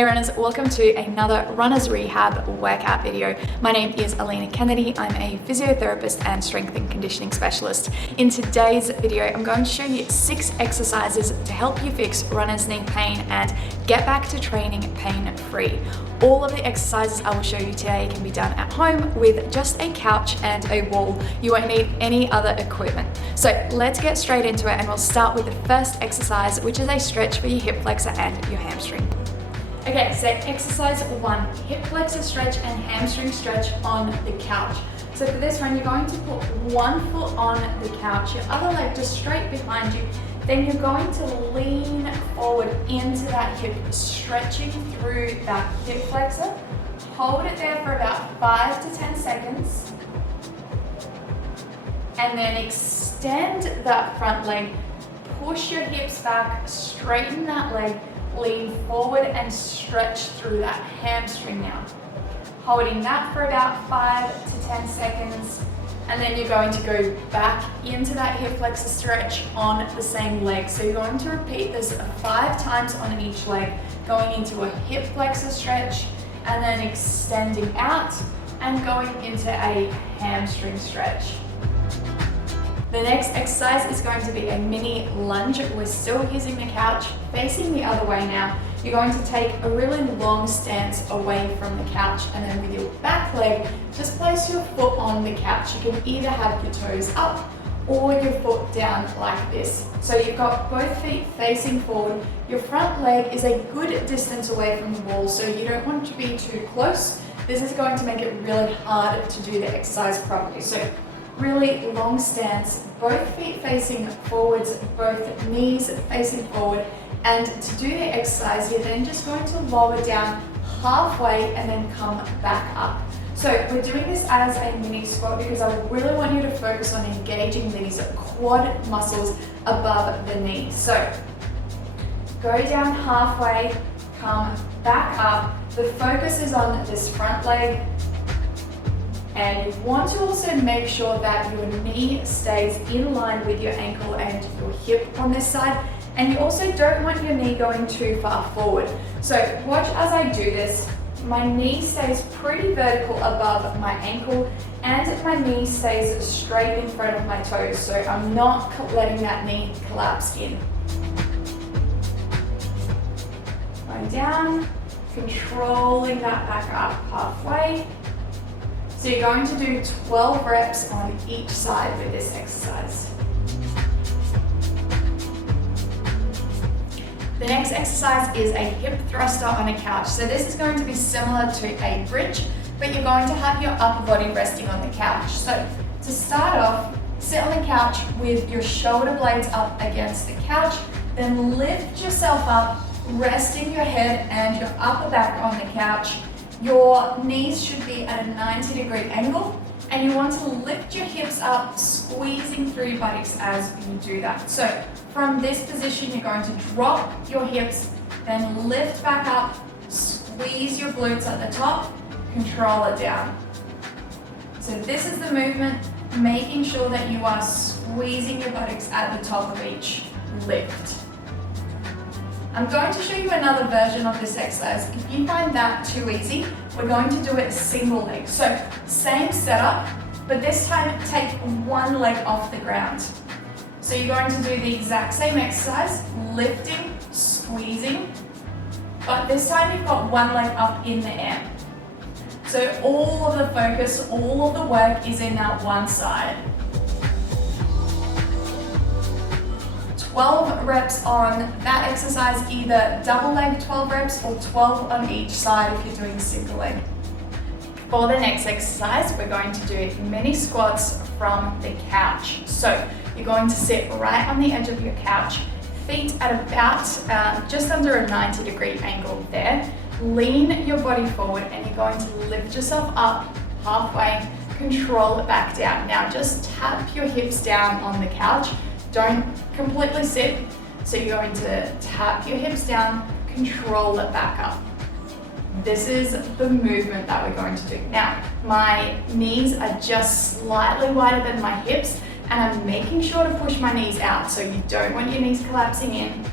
Hey runners, welcome to another Runners Rehab workout video. My name is Alina Kennedy. I'm a physiotherapist and strength and conditioning specialist. In today's video, I'm going to show you 6 exercises to help you fix runner's knee pain and get back to training pain-free. All of the exercises I will show you today can be done at home with just a couch and a wall. You won't need any other equipment. So let's get straight into it, and we'll start with the first exercise, which is a stretch for your hip flexor and your hamstring. Okay, so exercise 1, hip flexor stretch and hamstring stretch on the couch. So for this one, you're going to put one foot on the couch, your other leg just straight behind you. Then you're going to lean forward into that hip, stretching through that hip flexor. Hold it there for about 5 to 10 seconds. And then extend that front leg, push your hips back, straighten that leg, lean forward and stretch through that hamstring now. Holding that for about 5 to 10 seconds. And then you're going to go back into that hip flexor stretch on the same leg. So you're going to repeat this 5 times on each leg, going into a hip flexor stretch and then extending out and going into a hamstring stretch. The next exercise is going to be a mini lunge. We're still using the couch, facing the other way now. You're going to take a really long stance away from the couch, and then with your back leg, just place your foot on the couch. You can either have your toes up or your foot down like this. So you've got both feet facing forward. Your front leg is a good distance away from the wall, so you don't want to be too close. This is going to make it really hard to do the exercise properly. So really long stance, both feet facing forwards, both knees facing forward. And to do the exercise, you're then just going to lower down halfway and then come back up. So we're doing this as a mini squat because I really want you to focus on engaging these quad muscles above the knee. So go down halfway, come back up. The focus is on this front leg. And you want to also make sure that your knee stays in line with your ankle and your hip on this side. And you also don't want your knee going too far forward. So watch as I do this. My knee stays pretty vertical above my ankle and my knee stays straight in front of my toes. So I'm not letting that knee collapse in. Going down, controlling that back up halfway. So you're going to do 12 reps on each side with this exercise. The next exercise is a hip thruster on a couch. So this is going to be similar to a bridge, but you're going to have your upper body resting on the couch. So to start off, sit on the couch with your shoulder blades up against the couch, then lift yourself up, resting your head and your upper back on the couch. Your knees should be at a 90-degree angle, and you want to lift your hips up, squeezing through your buttocks as you do that. So from this position, you're going to drop your hips, then lift back up, squeeze your glutes at the top, control it down. So this is the movement, making sure that you are squeezing your buttocks at the top of each lift. I'm going to show you another version of this exercise. If you find that too easy, we're going to do it single leg. So same setup, but this time take one leg off the ground. So you're going to do the exact same exercise, lifting, squeezing, but this time you've got one leg up in the air. So all of the focus, all of the work is in that one side. 12 reps on that exercise, either double leg 12 reps or 12 on each side if you're doing single leg. For the next exercise, we're going to do mini squats from the couch. So you're going to sit right on the edge of your couch, feet at about just under a 90-degree angle there. Lean your body forward and you're going to lift yourself up halfway, control it back down. Now just tap your hips down on the couch. Don't completely sit. So you're going to tap your hips down, control it back up. This is the movement that we're going to do. Now, my knees are just slightly wider than my hips, and I'm making sure to push my knees out. So you don't want your knees collapsing in.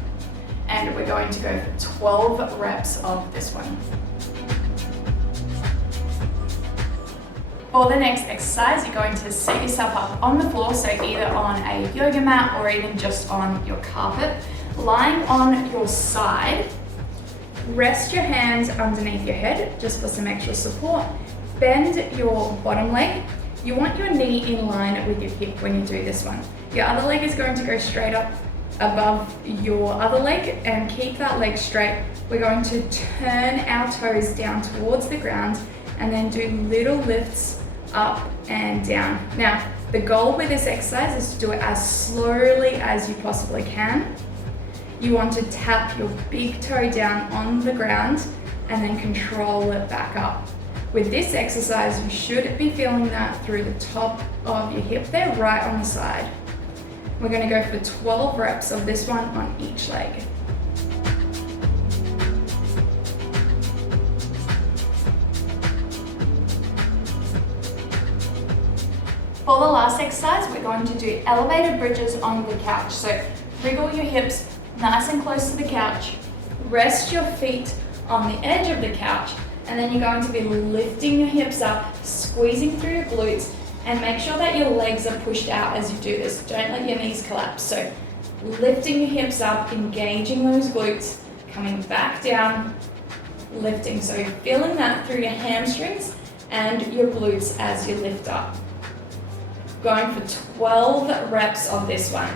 and we're going to go for 12 reps of this one. For the next exercise, you're going to set yourself up on the floor, so either on a yoga mat or even just on your carpet. Lying on your side, rest your hands underneath your head just for some extra support. Bend your bottom leg. You want your knee in line with your hip when you do this one. Your other leg is going to go straight up above your other leg, and keep that leg straight. We're going to turn our toes down towards the ground and then do little lifts up and down. Now, the goal with this exercise is to do it as slowly as you possibly can. You want to tap your big toe down on the ground and then control it back up. With this exercise, you should be feeling that through the top of your hip there, right on the side. We're going to go for 12 reps of this one on each leg. For the last exercise, we're going to do elevated bridges on the couch. So wriggle your hips nice and close to the couch. Rest your feet on the edge of the couch, and then you're going to be lifting your hips up, squeezing through your glutes, and make sure that your legs are pushed out as you do this. Don't let your knees collapse. So lifting your hips up, engaging those glutes, coming back down, lifting. So you're feeling that through your hamstrings and your glutes as you lift up. Going for 12 reps of this one.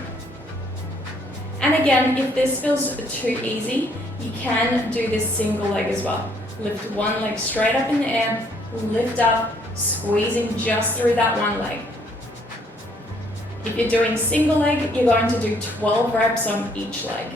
And again, if this feels too easy, you can do this single leg as well. Lift one leg straight up in the air, lift up, squeezing just through that one leg. If you're doing single leg, you're going to do 12 reps on each leg.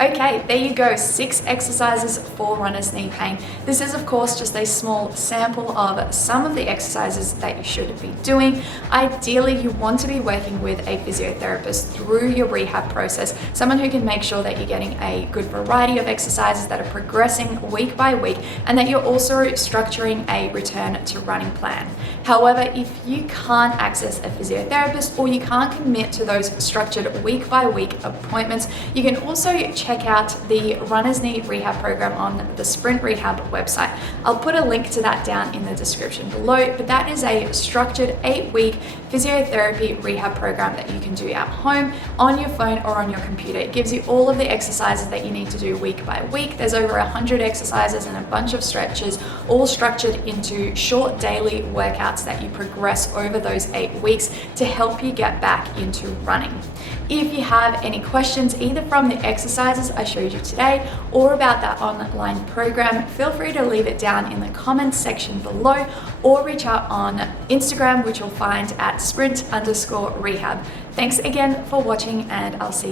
Okay, there you go, 6 exercises for runner's knee pain. This is of course just a small sample of some of the exercises that you should be doing. Ideally, you want to be working with a physiotherapist through your rehab process, someone who can make sure that you're getting a good variety of exercises that are progressing week by week, and that you're also structuring a return to running plan. However, if you can't access a physiotherapist or you can't commit to those structured week by week appointments, you can also check out the runner's knee rehab program on the Sprint Rehab website. I'll put a link to that down in the description below, but that is a structured 8-week physiotherapy rehab program that you can do at home, on your phone or on your computer. It gives you all of the exercises that you need to do week by week. There's over 100 exercises and a bunch of stretches, all structured into short daily workouts that you progress over those 8 weeks to help you get back into running. If you have any questions, either from the exercises I showed you today or about that online program, feel free to leave it down in the comments section below, or reach out on Instagram, which you'll find at sprint_rehab. Thanks again for watching, and I'll see you